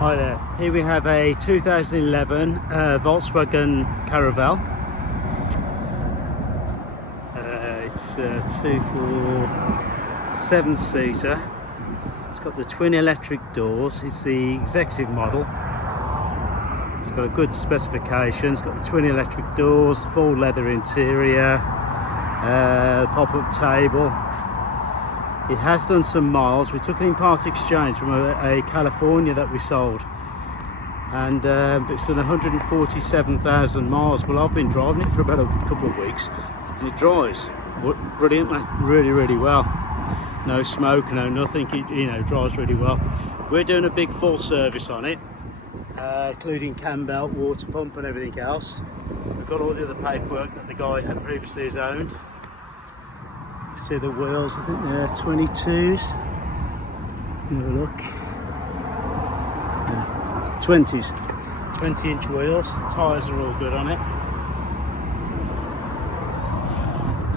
Hi there. Here we have a 2011 Volkswagen Caravelle. It's a 2.4/7-seater. It's got the twin electric doors. It's the executive model. It's got a good specification. It's got the twin electric doors, full leather interior, pop-up table. It has done some miles. We took it in part exchange from a California that we sold, and it's done 147,000 miles. Well, I've been driving it for about a couple of weeks, and it drives brilliantly, really well. No smoke, no nothing. It drives really well. We're doing a big full service on it, including Cambelt, water pump, and everything else. We've got all the other paperwork that the guy had previously owned. See the wheels, I think they're 22s. Have a look. 20s. 20-inch wheels. The tyres are all good on it.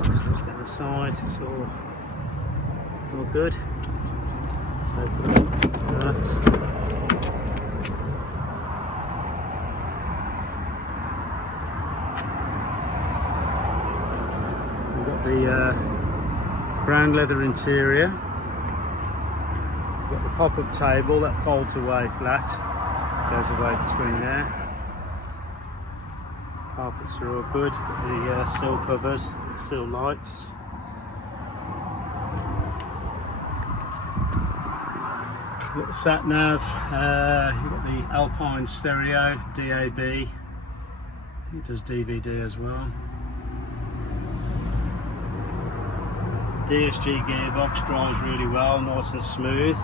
Look at the sides, it's all good. So open up that. So we've got the brown leather interior. We've got the pop-up table that folds away flat, goes away between there. Carpets are all good. Got the sill covers, sill lights. You've got the sat nav. You've got the Alpine stereo, DAB. It does DVD as well. DSG gearbox, drives really well, nice and smooth.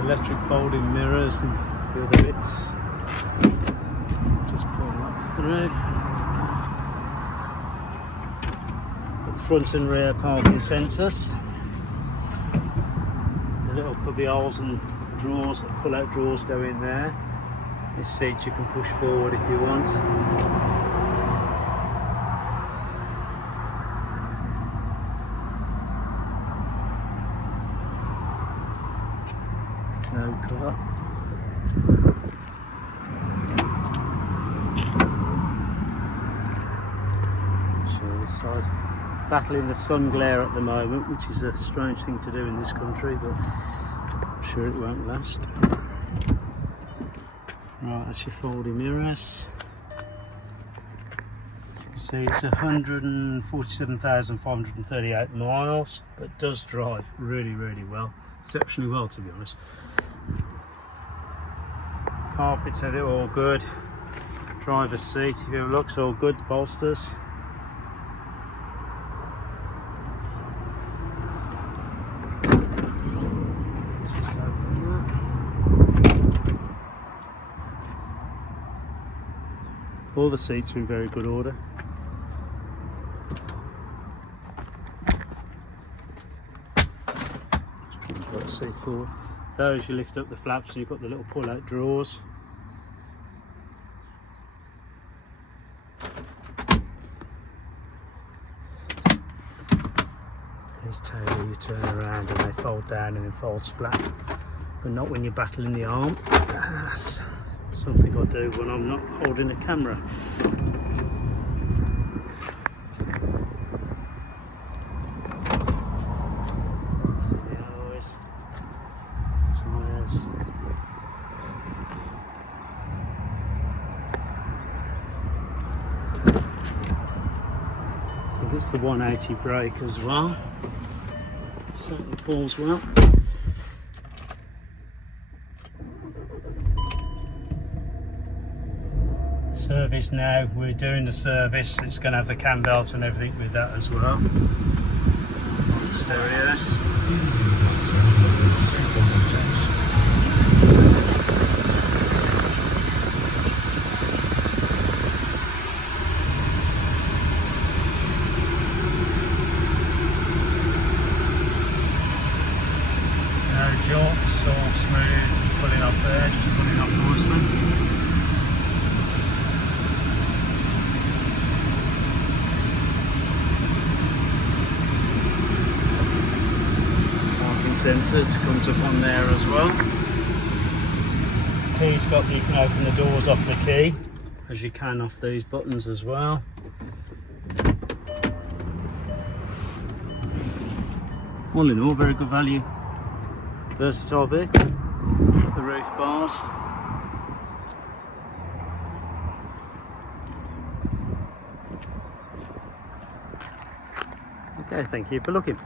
Electric folding mirrors and a few other bits. Just pull that through. Got the front and rear parking sensors. The little cubby holes and drawers, that pull-out drawers go in there. This seat you can push forward if you want. No car. Show this side. Battling the sun glare at the moment, which is a strange thing to do in this country, but I'm sure it won't last. Right, that's your folding mirrors. As you can see, it's 147,538 miles, but does drive really well, exceptionally well, to be honest. Carpets, they're all good. Driver's seat, if you have a look, all good. Bolsters. Let's just open that. All the seats are in very good order. Just try and put the seat forward. Those, you lift up the flaps and you've got the little pull-out drawers. This table you turn around and they fold down and then folds flat, but not when you're battling the arm. That's something I do when I'm not holding a camera. See the alloys, tyres. I think it's the 180 brake as well. Certainly pulls well. Service now, we're doing the service. It's going to have the Cambelt and everything with that as well. Serious. No jolts, all smooth, pulling off there, just pulling off Norseman. sensors comes up on there as well. Key's got, you can open the doors off the key, as you can off these buttons as well. All in all, very good value, versatile vehicle. The roof bars. Okay, thank you for looking.